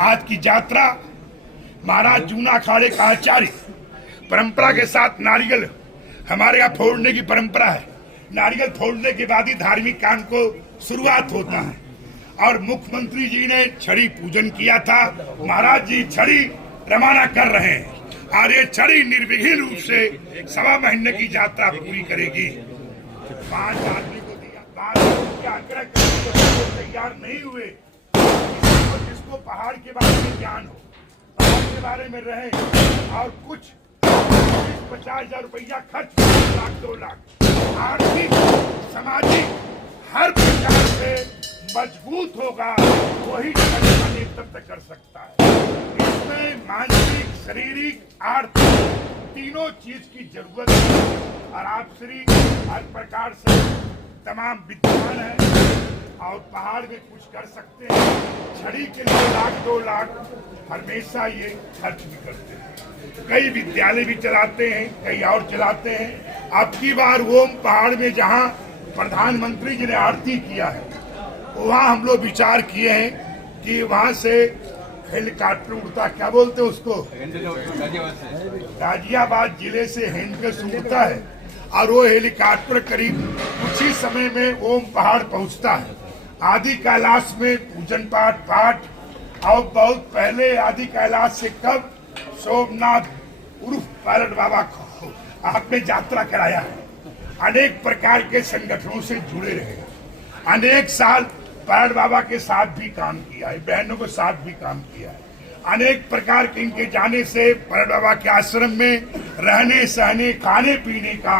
आज की यात्रा महाराज जूना अखाड़े का आचार्य परंपरा के साथ नारियल हमारे यहाँ फोड़ने की परंपरा है। नारियल फोड़ने के बाद ही धार्मिक काम को शुरुआत होता है और मुख्यमंत्री जी ने छड़ी पूजन किया था। महाराज जी छड़ी रवाना कर रहे हैं और ये छड़ी निर्विघ्न रूप से 1.25 महीने की यात्रा पूरी करेगी। 5 आदमी को दिया, 12 आग्रह करके तैयार नहीं हुए। जिसको पहाड़ के बारे में ज्ञान हो, पहाड़ के बारे में रहे और कुछ 50,000 रुपया खर्च, 1 लाख 2 लाख आर्थिक सामाजिक हर प्रकार से मजबूत होगा, वही नेतृत्व कर सकता है। इसमें मानसिक, शारीरिक, आर्थिक तीनों चीज की जरूरत है और आप श्री हर प्रकार से तमाम विद्वान है और पहाड़ में कुछ कर सकते हैं। छड़ी के लिए 1 लाख 2 लाख हमेशा ये खर्च भी करते हैं। कई विद्यालय भी चलाते हैं, कई और चलाते हैं। अब की बार ओम पहाड़ में जहाँ प्रधानमंत्री जी ने आरती किया है, वहाँ हम लोग विचार किए हैं कि वहाँ से हेलीकॉप्टर उड़ता, क्या बोलते हैं उसको, गाजियाबाद जिले से हेंडगस उड़ता है और वो हेलीकॉप्टर करीब कुछ ही समय में ओम पहाड़ पहुंचता है। आदि कैलाश में पूजन पाठ और बहुत पहले आदि कैलाश से कब सोमनाथ उर्फ पायलट बाबा को आपने यात्रा कराया है। अनेक प्रकार के संगठनों से जुड़े रहे, अनेक साल पायलट बाबा के साथ भी काम किया है, बहनों के साथ भी काम किया है। अनेक प्रकार के इनके जाने से पायलट बाबा के आश्रम में रहने सहने खाने पीने का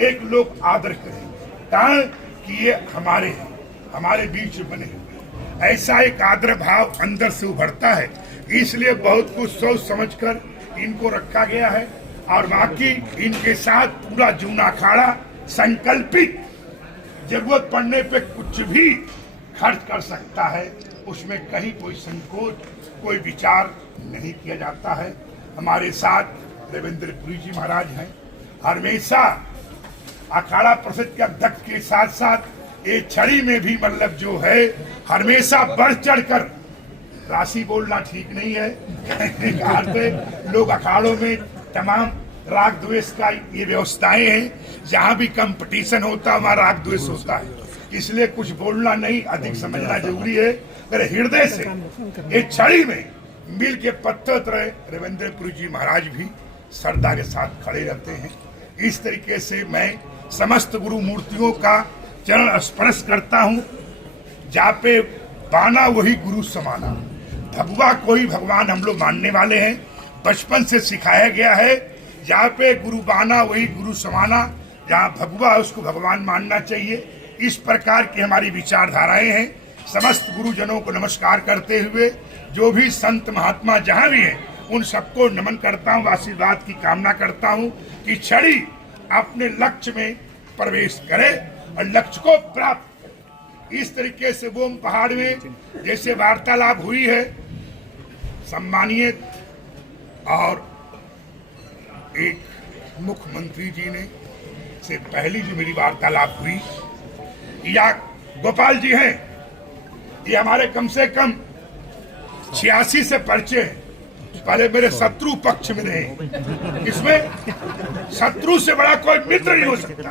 एक लोग आदर करेंगे, कारण कि ये हमारे हैं, हमारे बीच बने हुए। ऐसा एक आदर भाव अंदर से उभरता है, इसलिए बहुत कुछ सोच समझकर इनको रखा गया है। और बाकी इनके साथ पूरा जूना अखाड़ा संकल्पित, जरूरत पड़ने पे कुछ भी खर्च कर सकता है, उसमें कहीं कोई संकोच, कोई विचार नहीं किया जाता है। हमारे साथ देवेंद्रपुरी जी महाराज हैं, हमेशा अखाड़ा परिषद के अध्यक्ष के साथ साथ ये छड़ी में भी मतलब जो है हमेशा बढ़ चढ़ कर, राशि बोलना ठीक नहीं है लोग अखाड़ों में तमाम राग द्वेष का ये व्यवस्थाएं हैं, जहां भी कंपटीशन होता है वहां राग द्वेष होता है, इसलिए कुछ बोलना नहीं, अधिक समझना जरूरी है। अगर हृदय से ये छड़ी में मिल के पत्थर तरह देवेंद्रपुरी जी महाराज भी श्रद्धा के साथ खड़े रहते हैं। इस तरीके से मैं समस्त गुरु मूर्तियों का चरण स्पर्श करता हूँ। जहाँ पे बाना वही गुरु समाना, भगवा को ही भगवान हम लोग मानने वाले हैं, बचपन से सिखाया गया है। जहाँ पे गुरु बाना वही गुरु समाना, जहाँ भगवा है उसको भगवान मानना चाहिए। इस प्रकार की हमारी विचारधाराएं हैं। समस्त गुरुजनों को नमस्कार करते हुए जो भी संत महात्मा जहाँ भी हैं उन सबको नमन करता हूँ, आशीर्वाद की कामना करता हूँ कि छड़ी अपने लक्ष्य में प्रवेश करे और लक्ष्य को प्राप्त करे। इस तरीके से वो पहाड़ में जैसे वार्तालाप हुई है, सम्मानित और एक मुख्यमंत्री जी ने से पहली जो मेरी वार्तालाप हुई, या गोपाल जी हैं, ये हमारे कम से कम 86 से परिचय हैं। पहले मेरे शत्रु पक्ष में रहे, इसमें शत्रु से बड़ा कोई मित्र नहीं हो सकता।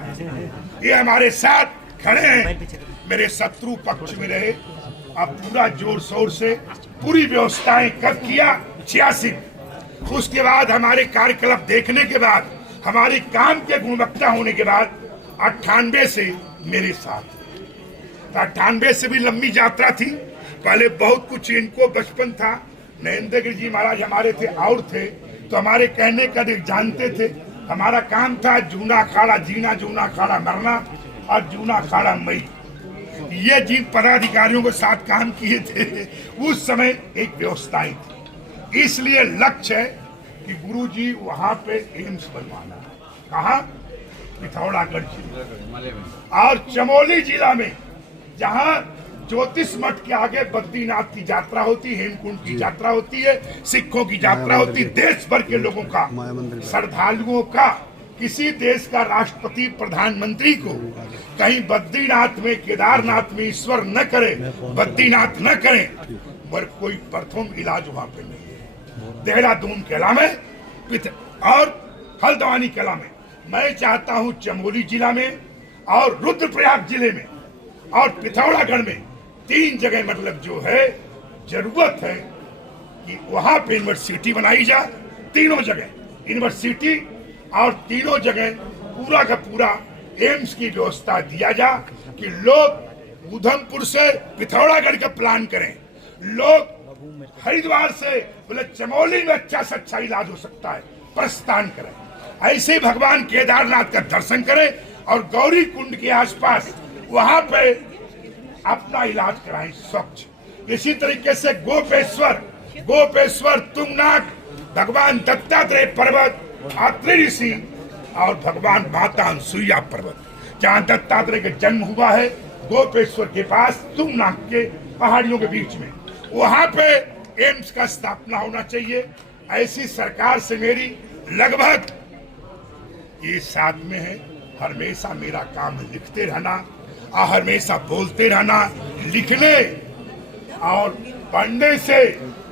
ये हमारे साथ खड़े हैं, मेरे शत्रु पक्ष में रहे। अब पूरा जोर शोर से पूरी व्यवस्थाएं कब किया, 86। उसके बाद हमारे कार्यकलाप देखने के बाद, हमारे काम के गुणवत्ता होने के बाद 98 से मेरे साथ। 98 से भी लंबी यात्रा थी। पहले बहुत कुछ इनको बचपन था, नरेंद्र गिरी जी महाराज हमारे थे और थे, तो हमारे कहने का जानते थे। हमारा काम था जूना अखाड़ा जीना, जूना अखाड़ा मरना और जूना अखाड़ा मई। ये जिन पदाधिकारियों के साथ काम किए थे उस समय एक व्यवस्थाएं थी। इसलिए लक्ष्य है कि गुरुजी वहां पे एम्स बनवाना। कहा, पिथौरागढ़ जिला और चमोली जिला में, जहां ज्योतिष मठ के आगे बद्रीनाथ की यात्रा होती है, हेमकुंड की यात्रा होती है, सिखों की यात्रा होती है, देश भर के लोगों का, श्रद्धालुओं का। किसी देश का राष्ट्रपति प्रधानमंत्री को कहीं बद्रीनाथ में, केदारनाथ में ईश्वर न करे, बद्रीनाथ न करे, पर कोई प्रथम इलाज वहां पे नहीं है। देहरादून कला में और हल्द्वानी कला में, मैं चाहता हूं चमोली जिला में और रुद्रप्रयाग जिले में और पिथौरागढ़ में 3 जगह मतलब जो है जरूरत है कि वहां पे यूनिवर्सिटी बनाई जाए। तीनों जगह यूनिवर्सिटी और तीनों जगह पूरा का पूरा एम्स की व्यवस्था दिया जा कि लोग उधमपुर से पिथौरागढ़ का प्लान करें, लोग हरिद्वार से बोले चमोली में अच्छा से अच्छा इलाज हो सकता है प्रस्थान करें, ऐसे भगवान केदारनाथ का दर्शन करें और गौरी कुंड के आसपास वहां पे अपना इलाज कराएं स्वच्छ। इसी तरीके से गोपेश्वर तुंगनाथ, भगवान दत्तात्रेय पर्वत, अत्रि ऋषि और भगवान माता अनसुईया पर्वत, जहाँ दत्तात्रेय का जन्म हुआ है गोपेश्वर के पास तुंगनाथ के पहाड़ियों के बीच में, वहां पे एम्स का स्थापना होना चाहिए। ऐसी सरकार से मेरी लगभग ये साथ में है, हमेशा मेरा काम लिखते रहना और हमेशा बोलते रहना। लिखने और पढ़ने से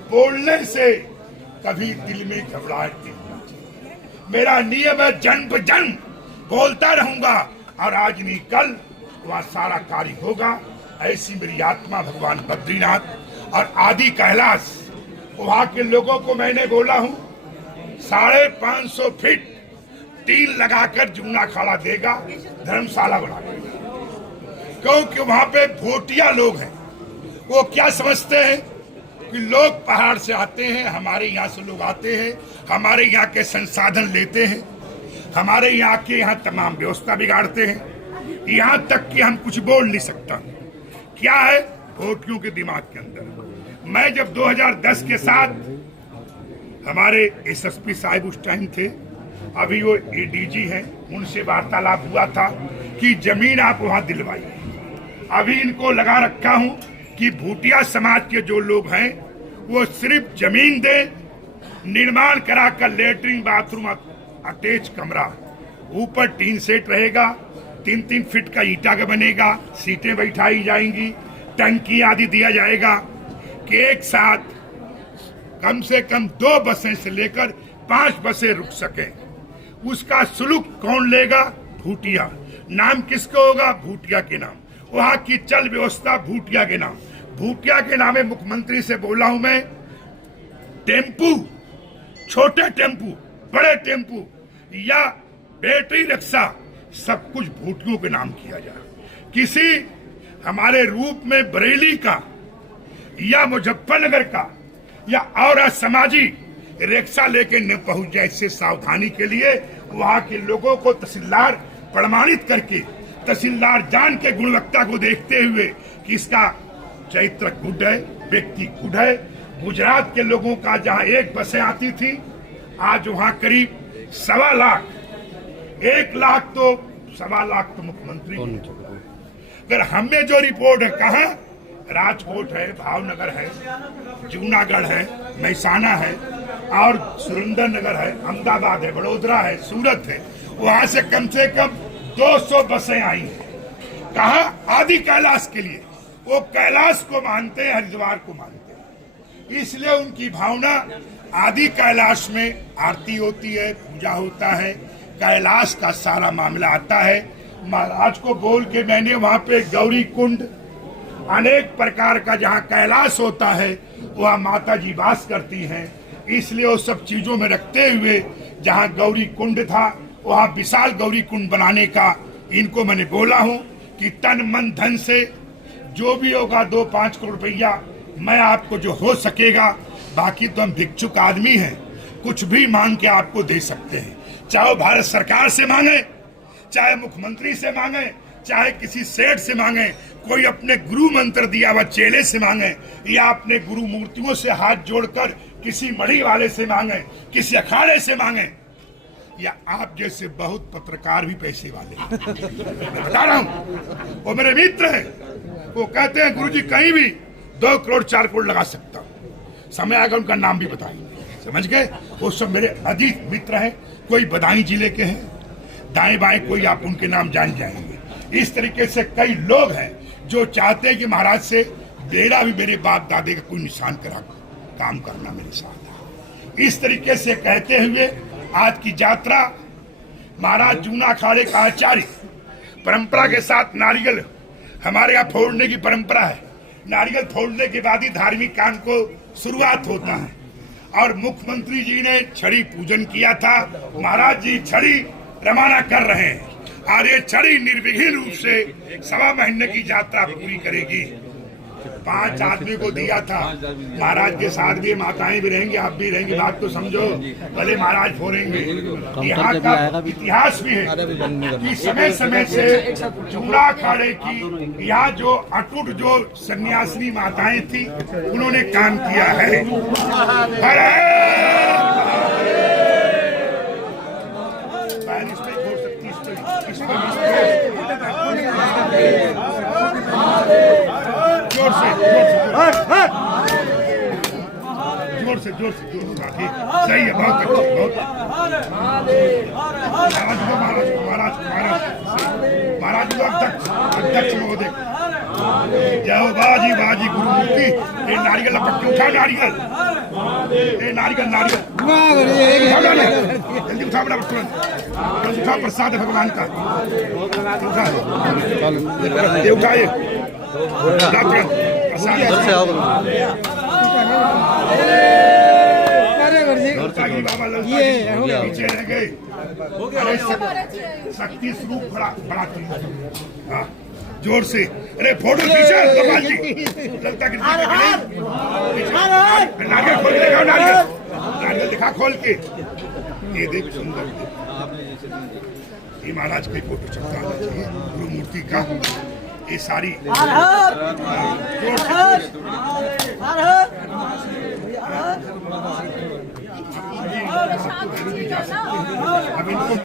बोलने से कभी दिल में घबराहट नहीं होना चाहिए। मेरा नियम है जन्म जन्म बोलता रहूंगा और आज नहीं कल वह सारा कार्य होगा। ऐसी मेरी आत्मा भगवान बद्रीनाथ और आदि कैलाश, वहां के लोगों को मैंने बोला हूं 550 फीट टील लगाकर जूना अखाड़ा देगा, धर्मशाला बना देगा, क्योंकि वहां पे भोटिया लोग हैं। वो क्या समझते हैं कि लोग पहाड़ से आते हैं, हमारे यहाँ से लोग आते हैं, हमारे यहाँ के संसाधन लेते हैं, हमारे यहाँ के यहाँ तमाम व्यवस्था बिगाड़ते हैं, यहाँ तक कि हम कुछ बोल नहीं सकता। क्या है भोटियों के दिमाग के अंदर। मैं जब 2010 के साथ हमारे एसएसपी साहब उस टाइम थे, अभी वो एडीजी हैं, उनसे वार्तालाप हुआ था कि जमीन आप वहां दिलवाइए। अभी इनको लगा रखा हूं कि भूटिया समाज के जो लोग हैं वो सिर्फ जमीन दे, निर्माण कराकर लेटरिन बाथरूम अटैच कमरा, ऊपर टीन सेट रहेगा, 3-3 फीट का ईटा का बनेगा, सीटें बैठाई जाएंगी, टंकी आदि दिया जाएगा कि एक साथ कम से कम 2 बसें से लेकर 5 बसें रुक सके। उसका शुल्क कौन लेगा? भूटिया। नाम किसको होगा? भूटिया के नाम। वहां की चल व्यवस्था भूटिया के नाम। भूटिया के नाम है। मुख्यमंत्री से बोला हूं मैं, टेम्पू, छोटे टेम्पू, बड़े टेम्पू या बैटरी रिक्शा, सब कुछ भूटियों के नाम किया जाए। किसी हमारे रूप में बरेली का या मुजफ्फरनगर का या और समाजी रिक्शा लेके न पहुंच जाए, इससे सावधानी के लिए वहां के लोगों को तहसीलदार प्रमाणित करके, तहसीलदार जान के गुणवत्ता को देखते हुए कि इसका चरित्र गुड है, व्यक्ति गुड है। गुजरात के लोगों का जहां 1 बसें आती थी, आज वहां करीब 1.25 लाख, 1 लाख तो 1.25 लाख तो मुख्यमंत्री। अगर हमें जो रिपोर्ट है, कहाँ राजकोट है, भावनगर है, जूनागढ़ है, महसाना है और सुरेंद्रनगर है, अहमदाबाद है, बड़ोदरा है, सूरत है, वहां से कम 200 बसें आई हैं। कहा? आदि कैलाश के लिए। वो कैलाश को मानते हैं, हरिद्वार को मानते हैं, इसलिए उनकी भावना आदि कैलाश में आरती होती है, पूजा होता है, कैलाश का सारा मामला आता है। महाराज को बोल के मैंने वहां पे गौरी कुंड, अनेक प्रकार का जहाँ कैलाश होता है वहाँ माता जी वास करती हैं, इसलिए वो सब चीजों में रखते हुए जहाँ गौरी कुंड था वहाँ विशाल गौरी कुंड बनाने का इनको मैंने बोला हूँ कि तन मन धन से जो भी होगा 2-5 करोड़ रुपया मैं आपको जो हो सकेगा, बाकी तो हम भिक्षुक आदमी हैं, कुछ भी मांग के आपको दे सकते हैं। चाहे वो भारत सरकार से मांगे, चाहे मुख्यमंत्री से मांगे, चाहे किसी सेठ से मांगे, कोई अपने गुरु मंत्र दिया हुआ चेले से मांगे, या अपने गुरु मूर्तियों से हाथ जोड़कर किसी मढ़ी वाले से मांगे, किसी अखाड़े से मांगे, या आप जैसे बहुत पत्रकार भी पैसे वाले मैं बता रहा हूं, वो मेरे मित्र हैं, वो कहते हैं गुरुजी कहीं भी 2 करोड़ 4 करोड़ लगा सकता हूं, समय आकर उनका नाम भी बताएंगे, समझ गए? वो सब मेरे अधिक मित्र हैं, कोई बदायूं जिले के हैं, दाएं बाएं कोई आप उनके नाम जान जाएंगे। इस तरीके से कई लोग हैं जो चाहते हैं कि महाराज से मेरा भी मेरे बाप दादे का कोई निशान करा काम करना मेरे साथ है। इस तरीके से कहते हुए आज की यात्रा महाराज जूना अखाड़े का आचार्य परंपरा के साथ नारियल हमारे यहाँ फोड़ने की परंपरा है। नारियल फोड़ने के बाद ही धार्मिक काम को शुरुआत होता है और मुख्यमंत्री जी ने छड़ी पूजन किया था। महाराज जी छड़ी रवाना कर रहे हैं और ये छड़ी निर्विघ्न रूप से 1.25 महीने की यात्रा पूरी करेगी। 5 आदमी को दिया था। महाराज के साथ भी माताएं भी रहेंगी, आप भी रहेंगे। बात तो समझो, भले महाराज फोड़ेंगे। यहाँ का इतिहास भी है कि समय समय से जूना अखाड़े की यहाँ जो अटूट जो सन्यासिनी माताएं थी उन्होंने काम किया है। जोर से सही है, बहुत अच्छी, बहुत महाराज अध्यक्ष महोदय जय बाजी बाजी गुरुमूर्ति। ये नारियल लपट के उठा, नारियल जल्दी उठा, बड़ा तुरंत उठा, प्रसाद है भगवान का। उठाए पीछे रह गए। शक्ति स्वरूप बड़ा जोर से, अरे फोटो खींचा गोपाल जी, लगता कि नारियल खोल के दिखाओ, नारियल दिखा खोल के। ये देख सुंदर, ये महाराज की फोटो छपता है गुरु मूर्ति का। ये सारी अब इनको